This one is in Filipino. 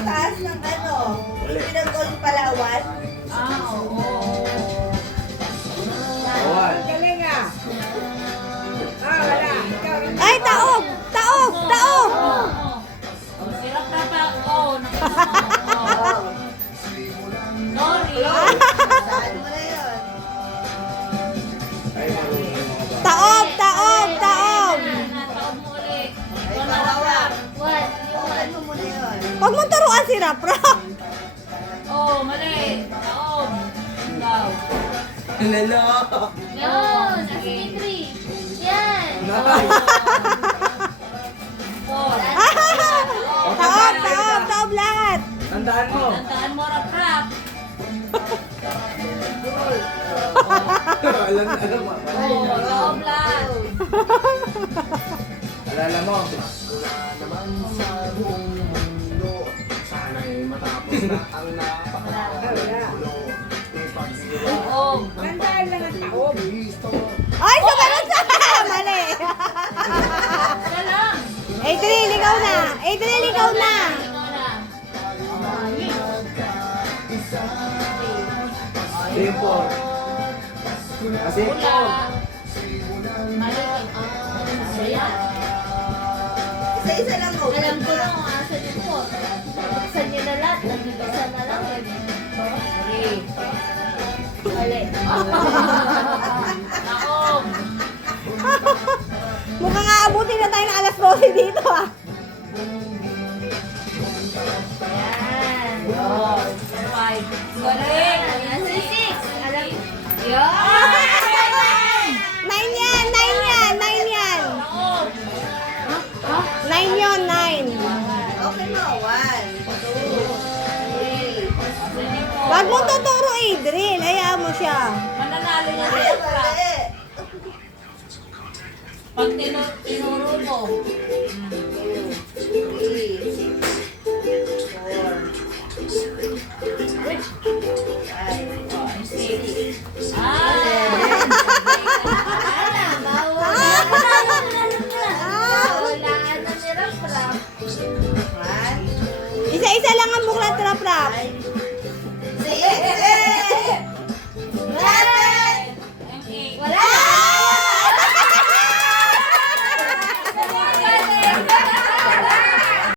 taas ng ano? Pinag-gold Palawan. Oo. Awan. Galing ah. Wala. Ikaw rin. Ay, taob! Taob! Taob! Sirap na pa. Sorry. Saan mo na yun? Ay, marunong yung mga bata. Taob! Taob! Taob! Nataob mo ulit. Ay, kawawa. What? Ano mo na yun? Huwag mong turuan si Rap-Rap. Oh, mali. Taob. Daw. Lalo. Yun. Sige. Yan. Four. Taob! Taob! Taob lahat! Tandaan mo. Tandaan mo, rap-rap. Alam mo. Oh, taob lahat. Alala mo. Taob. Tandaan lang ang taob. Ay, sumunod sa... Mali! Isa lang. Adriel, ikaw na! Adriel, ikaw na! Ikaw na. Simple. Wala. Mali. Ayan. Isa-isa lang mo. Alam ko na kung asan yun po. Buksan niyo na lahat. Nag-isa na lang. Three. Mali. Taob. Mukhang aabutin na tayo ng alas 12 dito ah. Ayan. Oh, five. Galing. Nasa six. Alam. Yan. 9 yan! 9 yan! 9 yan! Taob. 9 yun! 9! Okay mo. 1, 2, 3. Huwag mong tuturo, Adriel. Hayaan mo siya. Mananalo niya si Ay, rap-rap. mali. Pag tinuro mo. Wala. Bawal. Walaan na ni Rap-Rap. Isa-isa lang ang buklat, Rap-Rap.